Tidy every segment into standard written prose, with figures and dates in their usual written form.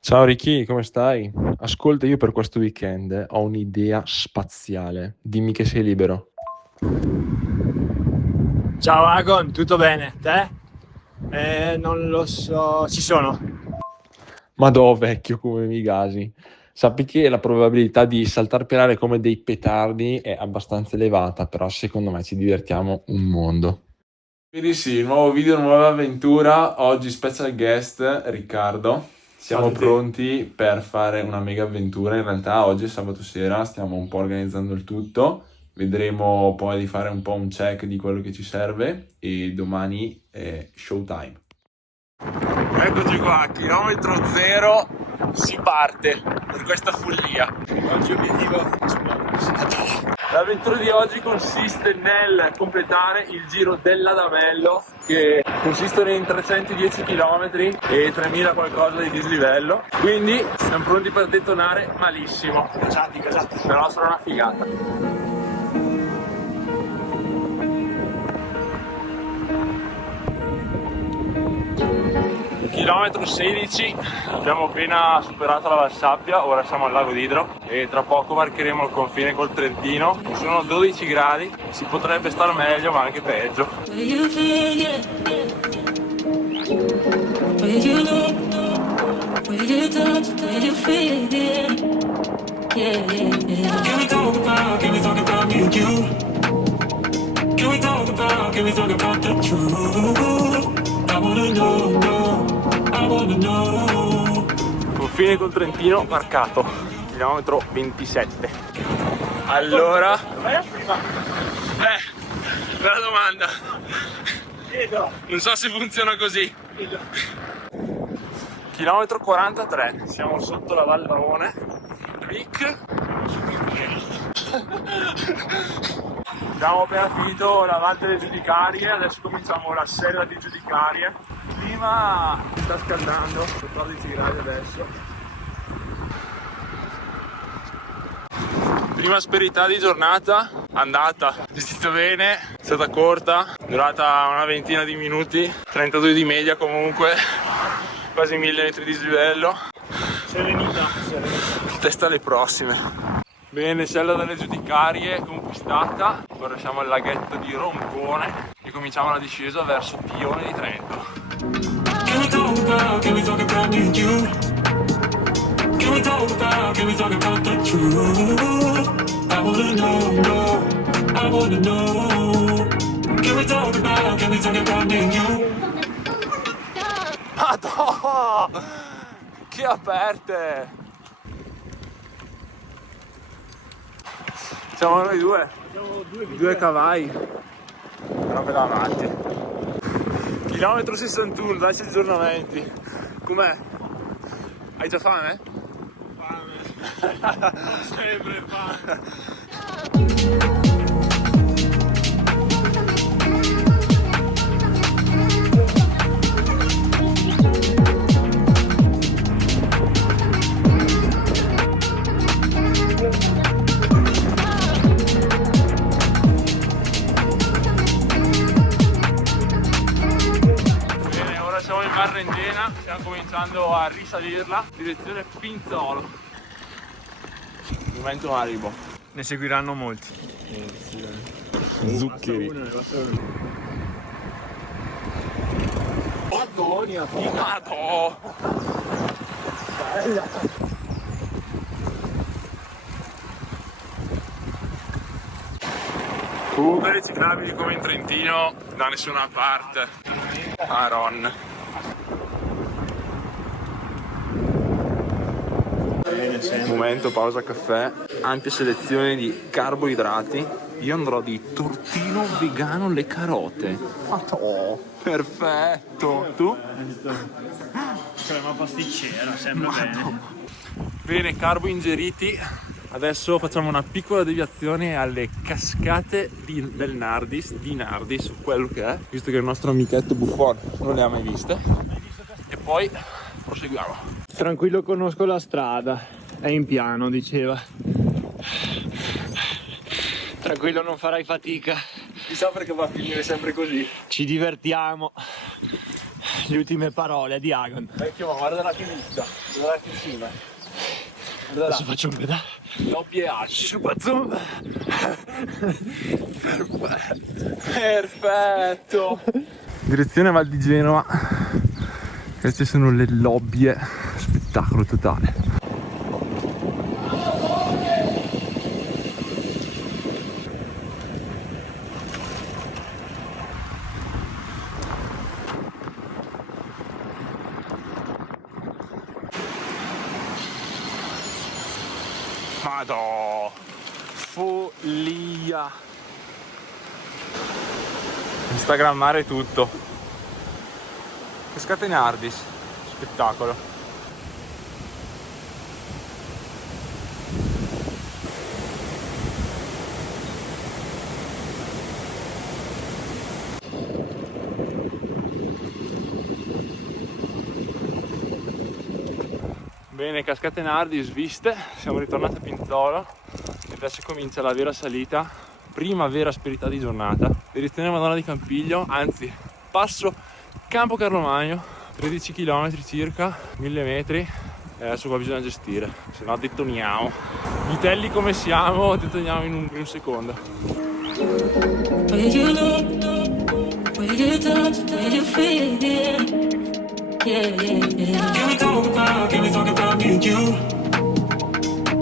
Ciao Ricky, come stai? Ascolta, io per questo weekend ho un'idea spaziale. Dimmi che sei libero. Ciao Agon, tutto bene? Te? Non lo so, ci sono. Ma vecchio, come mi gasi? Sappi che la probabilità di saltar per aria come dei petardi è abbastanza elevata, però secondo me ci divertiamo un mondo. Quindi sì, nuovo video, nuova avventura. Oggi special guest Riccardo. Siamo Salve. pronti per fare una mega avventura. In realtà oggi è sabato sera, stiamo un po' organizzando il tutto. Vedremo poi di fare un po' un check di quello che ci serve e domani è showtime. Eccoci qua, chilometro zero, si parte per questa follia. Oggi obiettivo. L'avventura di oggi consiste nel completare il giro dell'Adamello, che consistono in 310 km e 3000 qualcosa di dislivello. Quindi siamo pronti per detonare malissimo. Casati, casati. Però sarà una figata. Chilometro 16, abbiamo appena superato la Valsabbia, ora siamo al lago d'Idro e tra poco varcheremo il confine col Trentino. Sono 12 gradi, si potrebbe star meglio ma anche peggio. Where you feel, yeah. Where you look, where you touch, where you feel, yeah. Yeah, yeah. Can we talk about me and you? Can we talk about the truth? I wanna know, I wanna know. Confine col Trentino marcato, chilometro 27. Allora, bella domanda. Non so se funziona così. Chilometro 43, siamo sotto la Val Raone. Rick. Abbiamo appena finito la Val delle Giudicarie, adesso cominciamo la sella di Giudicarie. Il clima si sta scaldando, 14 gradi adesso. Prima asperità di giornata, andata, gestita bene, è stata corta, durata una ventina di minuti, 32 di media comunque, quasi 1000 metri di dislivello. Serenità, serenità. Testa alle prossime. Bene, sella delle Giudicarie conquistata, ora siamo al laghetto di Roncone e cominciamo la discesa verso Pione di Trento. Can we talk about me and you? Can we talk about the truth? I wanna know, I wanna know. Can we talk about me and you? Madonna! Che aperte! Siamo noi due. Siamo Due cavalli. Robe davanti. Chilometro 61, dacci aggiornamenti. Com'è? Hai già fame? fame. Sempre fame. Bene, ora siamo in Marrendena, stiamo cominciando a risalirla, direzione Pinzolo. Momento Maribo. Ne seguiranno molti. Zuccheri. Mazzonia, figa. Madò! Comunque riciclabili come in Trentino da nessuna parte. Aaron. Momento pausa caffè, ampia selezione di carboidrati. Io andrò di tortino vegano alle carote. Oh, perfetto. Tu? Crema pasticcera, sembra bene. Bene, carbo ingeriti. Adesso facciamo una piccola deviazione alle cascate del Nardis, di Nardis, quello che è, visto che il nostro amichetto Buffon non le ha mai viste. E poi proseguiamo. Tranquillo, conosco la strada. È in piano, diceva. Tranquillo, non farai fatica. Chissà perché va a finire sempre così. Ci divertiamo. le ultime parole di Agon. Vecchio, ma guarda la che vista, guarda che cima. Guarda Adesso faccio un pedale. Lobby e H. Subazzo. Perfetto. Direzione Val di Genova. Queste sono le lobby, spettacolo totale. Madò, follia. Instagrammare tutto. Cascate Nardis, spettacolo. Bene, Cascate Nardis viste, siamo ritornati a Pinzolo e adesso comincia la vera salita, prima vera asperità di giornata. Direzione Madonna di Campiglio, anzi passo Campo Carlomagno, 13 km circa, 1000 metri e adesso qua bisogna gestire, se no detoniamo. Vitelli come siamo, detoniamo in un secondo. Where you look, where you touch, where you feel it. Yeah. Can we talk about me and you?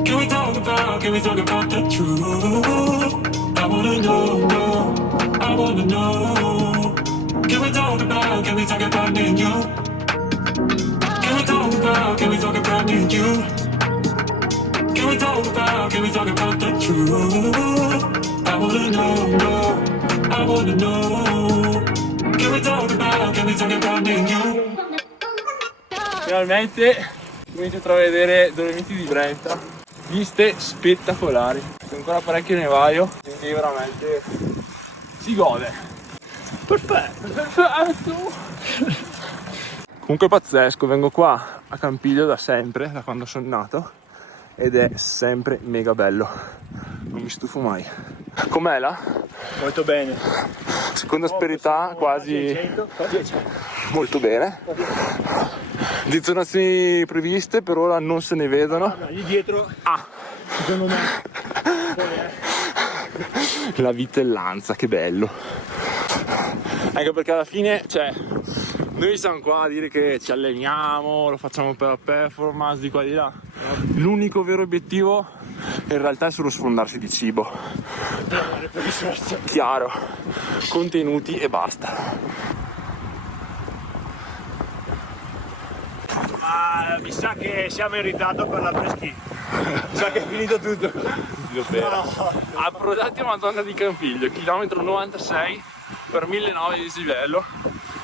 Can we talk about the truth? I wanna know, I wanna know. Can we talk about me and you? Can we talk about me and you? Can we talk about the truth? I wanna know, I wanna know. Can we talk about me and you? Finalmente comincio a intravedere Dolomiti di Brenta, viste spettacolari, c'è ancora parecchio nevaio, quindi veramente si gode. Perfetto. Comunque pazzesco, vengo qua a Campiglio da sempre, da quando sono nato, ed è sempre mega bello, non mi stufo mai. Com'è là? Molto bene. Seconda asperità quasi molto bene. Zonazioni previste, per ora non se ne vedono. Lì dietro, secondo me, La vitellanza, che bello. Anche perché alla fine, cioè, noi siamo qua a dire che ci alleniamo, lo facciamo per la performance di qua e di là. L'unico vero obiettivo in realtà è solo sfondarsi di cibo. Chiaro, contenuti e basta. ma mi sa che siamo in ritardo per la preschi. Mi sa che è finito tutto. Approdati a Madonna di Campiglio, chilometro 96 per 1900 di dislivello,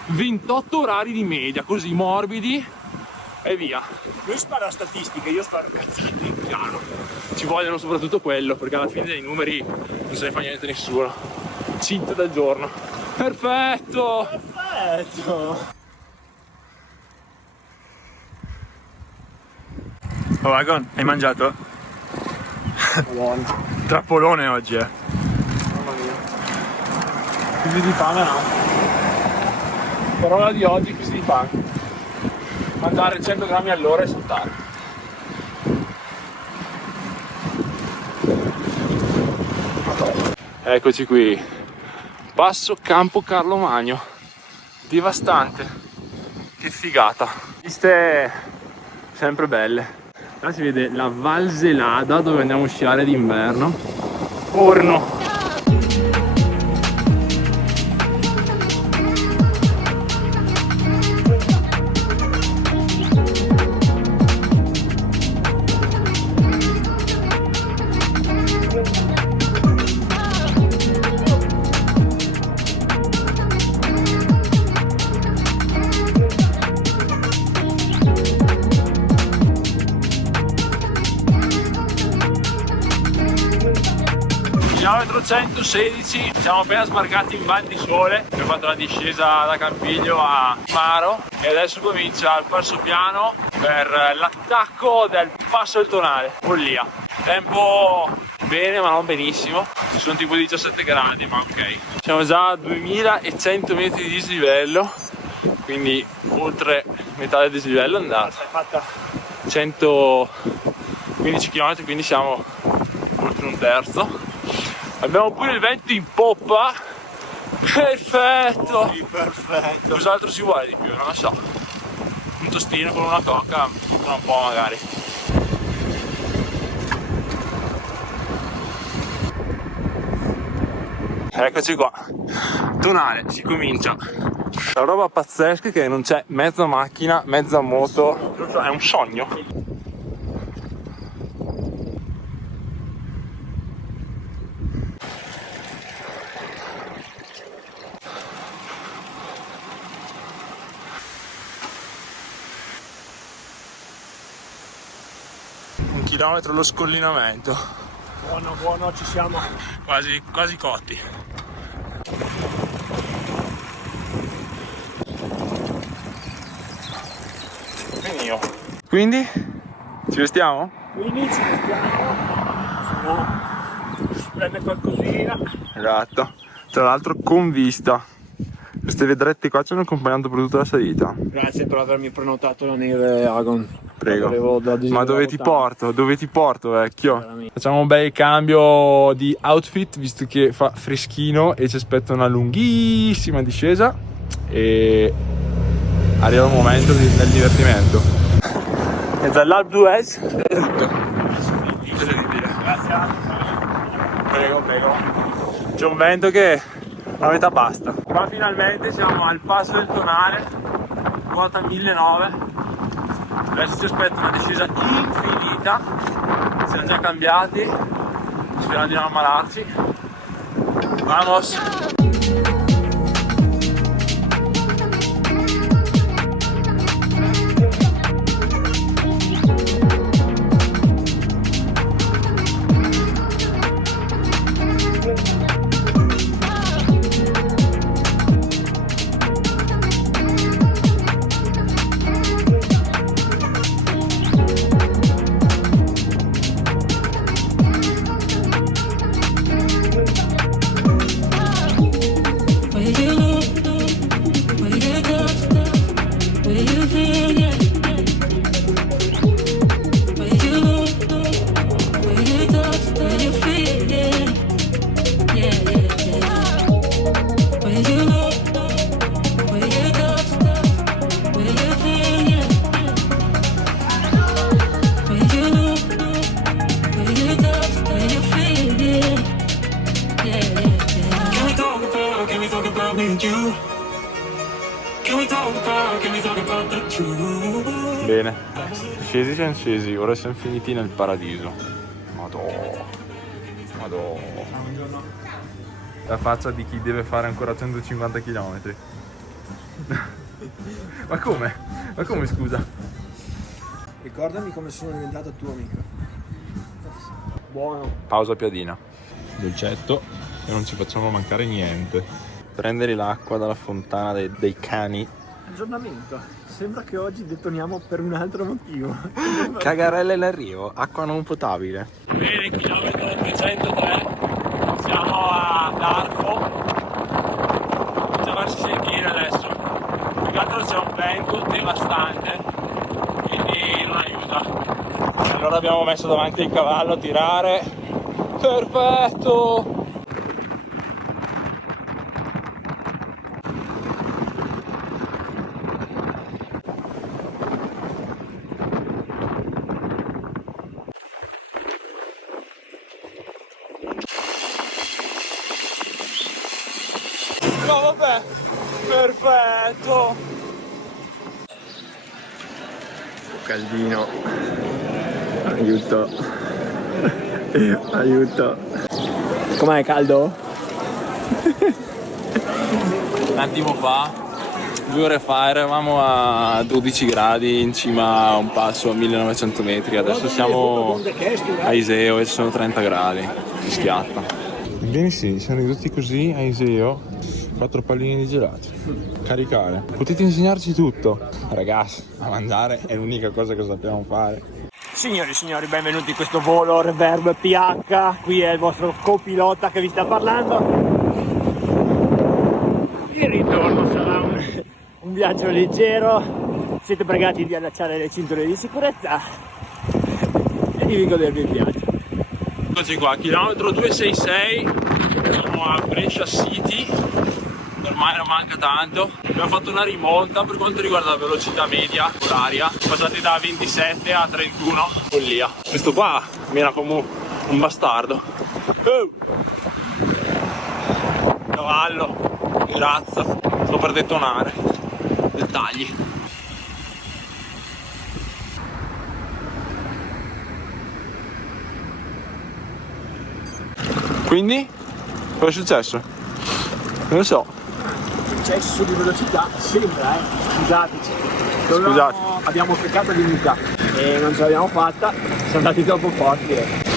28 orari di media, così morbidi e via. Lui spara statistiche, io sparo cazzati. Chiaro, ci vogliono soprattutto quello, perché alla fine dei numeri non se ne fa niente nessuno. Cheat del giorno. Perfetto! Perfetto! Oh Agon, hai mangiato? Buono. Trappolone oggi, Mamma mia. Crisi di fame no. Parola di oggi, crisi di fame. Mangiare 100 grammi all'ora e saltare. Eccoci qui. Passo Campo Carlomagno. Devastante. Che figata. Viste sempre belle. Là si vede la Val Zelada dove andiamo a sciare d'inverno. Forno. Chilometro 116, siamo appena sbarcati in Val di Sole, abbiamo fatto la discesa da Campiglio a Maro e adesso comincia il passo piano per l'attacco del passo del Tonale, follia. Tempo bene ma non benissimo, ci sono tipo 17 gradi ma ok. Siamo già a 2100 metri di dislivello, quindi oltre metà del dislivello andato. È fatta 115 km, quindi siamo oltre un terzo. Abbiamo pure il vento in poppa. Perfetto! sì, perfetto. Cos'altro ci vuole di più? Non lo so. Un tostino con una coca, tra un po' magari. Eccoci qua. Tonale, si comincia. La roba pazzesca è che non c'è mezza macchina, mezza moto. È un sogno. Un chilometro lo scollinamento. Buono, buono, ci siamo. Quasi cotti. Finio. Quindi? Ci vestiamo? Quindi ci vestiamo, se no si prende qualcosina. Esatto. Tra l'altro con vista. Queste vedrette qua ci hanno accompagnato per tutta la salita. Grazie per avermi prenotato la neve Agon. Prego. Ma dove ti porto? Dove ti porto, vecchio? Veramente. Facciamo un bel cambio di outfit visto che fa freschino e ci aspetta una lunghissima discesa e arriva il momento del divertimento. E dall'Alp d'Huez Incredibile. grazie. Prego. C'è un vento che la metà basta. Qua finalmente siamo al passo del Tonale, quota 1009. Adesso ci aspetta una discesa infinita. Siamo già cambiati, speriamo di non ammalarci. Vamos! Bene, scesi, ora siamo finiti nel paradiso. Madò. La faccia di chi deve fare ancora 150 km. Ma come? Ma come, scusa? Ricordami come sono diventato tuo amico. Buono. Pausa piadina. Dolcetto e non ci facciamo mancare niente. Prendere l'acqua dalla fontana dei cani. Aggiornamento. Sembra che oggi detoniamo per un altro motivo. Cagarelle in arrivo, acqua non potabile. Bene, chilometro 303. Siamo ad Arco. Comincia a farsi sentire adesso. Più che altro c'è un vento devastante, quindi non aiuta. Allora abbiamo messo davanti il cavallo a tirare. Perfetto! No, vabbè, perfetto. Caldino. Aiuto. Aiuto. Com'è, caldo? Un attimo fa, 2 ore fa, eravamo a 12 gradi in cima a un passo a 1900 metri. Adesso siamo a Iseo e ci sono 30 gradi. Si schiatta. Bene, sì, siamo ridotti così a Iseo. 4 palline di gelato. Caricare. Potete insegnarci tutto. Ragazzi, a mangiare è l'unica cosa che sappiamo fare. Signori e signori, benvenuti in questo volo Reverb PH. Qui è il vostro copilota che vi sta parlando. Il ritorno sarà un un viaggio leggero, siete pregati di allacciare le cinture di sicurezza e di godervi il viaggio. Eccoci qua, chilometro 266, siamo a Brescia City, ormai non manca tanto. Abbiamo fatto una rimonta per quanto riguarda la velocità media oraria, passati da 27 a 31, follia. Questo qua mi era come un bastardo. Cavallo, che razza, sto per detonare. Dettagli. Quindi? Cosa è successo? Non lo so. Eccesso di velocità sembra, scusateci. Scusate. Abbiamo peccato di unità e non ce l'abbiamo fatta, siamo andati troppo forti.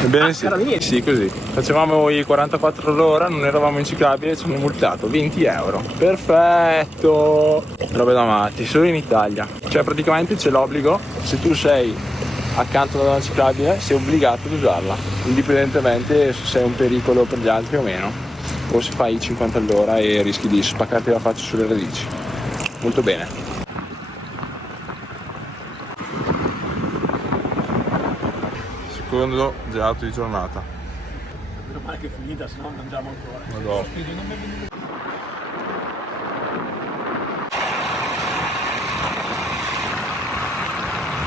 Ebbene sì. Carabinieri. Sì, così. Facevamo i 44 all'ora, non eravamo in ciclabile e ci hanno multato 20 euro. Perfetto! Robe da matti, solo in Italia. Cioè praticamente c'è l'obbligo, se tu sei accanto ad una ciclabile sei obbligato ad usarla, indipendentemente se sei un pericolo per gli altri o meno, o se fai 50 all'ora e rischi di spaccarti la faccia sulle radici. Molto bene. Secondo gelato di giornata. Meno male che è finita, se no mangiamo ancora. Madonna.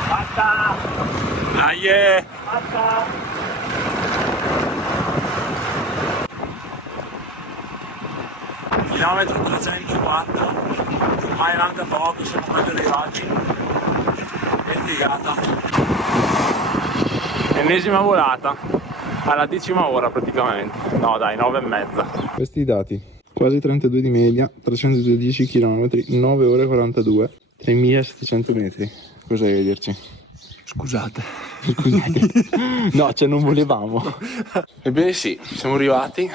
Fatta! Dai! Fatta! Chilometro 304, ormai manca poco, siamo quasi arrivati. Che figata. Ennesima volata, alla 10ª ora praticamente. No dai, 9,5. Questi i dati, quasi 32 di media, 312 km, 9 ore 42, 3700 metri. Cos'hai da dirci? Scusate. No, cioè non volevamo. Ebbene sì, siamo arrivati.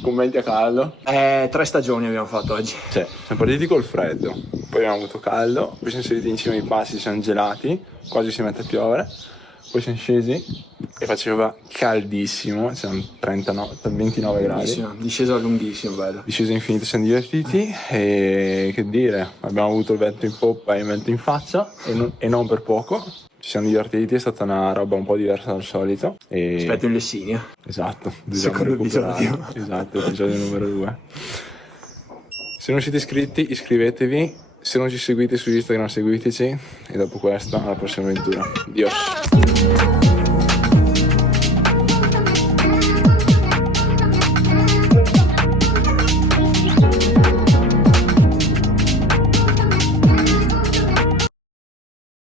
Commenti a caldo. 3 stagioni abbiamo fatto oggi. Cioè, siamo partiti col freddo, poi abbiamo avuto caldo, poi siamo saliti in cima ai passi, siamo gelati, quasi si mette a piovere, poi siamo scesi e faceva caldissimo, c'erano 29 gradi. Discesa lunghissima, bello. Discesa infinita, siamo divertiti e che dire, abbiamo avuto il vento in poppa e il vento in faccia e non per poco. Ci siamo divertiti, è stata una roba un po' diversa dal solito. Aspetto in Lessinia. Esatto, Secondo episodio. Esatto, episodio numero 2. Se non siete iscritti, iscrivetevi. Se non ci seguite su Instagram, seguiteci. E dopo questa, alla prossima avventura. Adios.